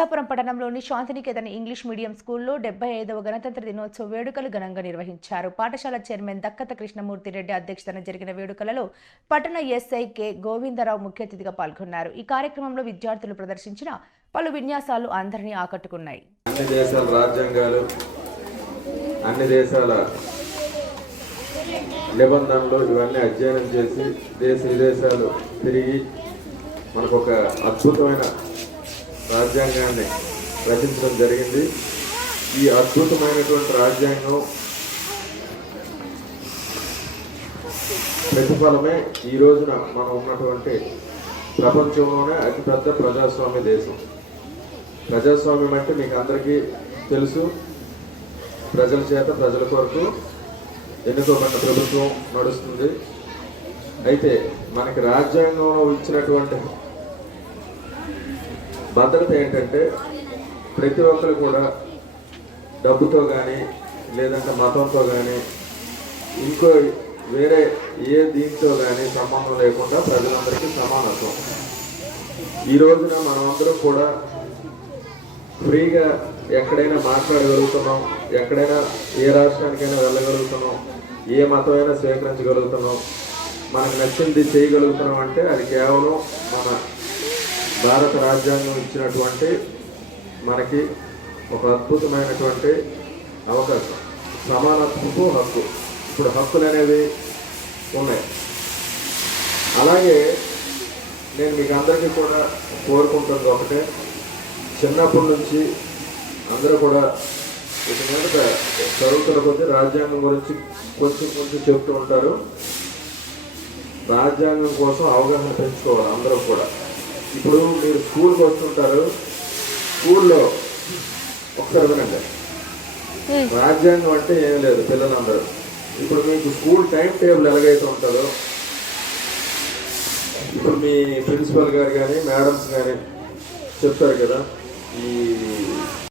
ఇచ్చాపురం పట్టణంలోని Shantiniketan English medium స్కూల్లో 75వ గణతంత్ర దినోత్సవ వేడుకలు ఘనంగా నిర్వహించారు. పాఠశాల చైర్మన్ దక్కత కృష్ణమూర్తి రెడ్డి అధ్యక్షతన జరిగిన వేడుకలలో పట్టణ ఎస్ఐ కె గోవిందరావు ముఖ్య అతిథిగా పాల్గొన్నారు. ఈ కార్యక్రమంలో విద్యార్థులు ప్రదర్శించిన పలు విన్యాసాలు అందరినీ ఆకట్టుకున్నాయి. అన్ని దేశాల నిబంధనలు ఇవన్నీ అధ్యయనం చేసి దేశ విదేశాలు తిరిగి మనకు ఒక అద్భుతమైన రాజ్యాంగాన్ని రచించడం జరిగింది. ఈ అద్భుతమైనటువంటి రాజ్యాంగం ప్రతిఫలమే ఈ రోజున మనం ఉన్నటువంటి ప్రపంచంలోనే అతిపెద్ద ప్రజాస్వామ్య దేశం. ప్రజాస్వామ్యం అంటే మీకు అందరికీ తెలుసు, ప్రజల చేత ప్రజల కొరకు ఎన్నుకోబడిన ప్రభుత్వం నడుస్తుంది. అయితే మనకి రాజ్యాంగంలో ఇచ్చినటువంటి భద్రత ఏంటంటే ప్రతి ఒక్కరు కూడా డబ్బుతో కానీ లేదంటే మతంతో కానీ ఇంకో వేరే ఏ దీంతో కానీ సంబంధం లేకుండా ప్రజలందరికీ సమానత్వం. ఈ రోజున మనమందరం కూడా ఫ్రీగా ఎక్కడైనా మాట్లాడగలుగుతున్నాం, ఎక్కడైనా ఏ రాష్ట్రానికైనా వెళ్ళగలుగుతున్నాం, ఏ మతమైనా స్వీకరించగలుగుతున్నాం, మనకు నచ్చింది చేయగలుగుతున్నాం. అంటే అది కేవలం మన భారత రాజ్యాంగం ఇచ్చినటువంటి మనకి ఒక అద్భుతమైనటువంటి అవకాశం, సమానత్వపు హక్కు. ఇప్పుడు హక్కులు అనేవి ఉన్నాయి. అలాగే నేను మీకు అందరికీ కూడా కోరుకుంటుంది ఒకటే, చిన్నప్పటి నుంచి అందరూ కూడా ఇక మీద చదువుతున్న కొద్దీ రాజ్యాంగం గురించి కొంచెం చెప్తూ ఉంటారు. రాజ్యాంగం కోసం అవగాహన పెంచుకోవాలి అందరూ కూడా. ఇప్పుడు మీరు స్కూల్కి వస్తుంటారు, స్కూల్లో ఒకసారి వినండి, రాజ్యాంగం అంటే ఏం లేదు పిల్లలందరూ. ఇప్పుడు మీకు స్కూల్ టైం టేబుల్ ఎలాగైతే ఉంటుందో, ఇప్పుడు మీ ప్రిన్సిపల్ గారు కానీ మేడమ్స్ కానీ చెప్తారు కదా, ఈ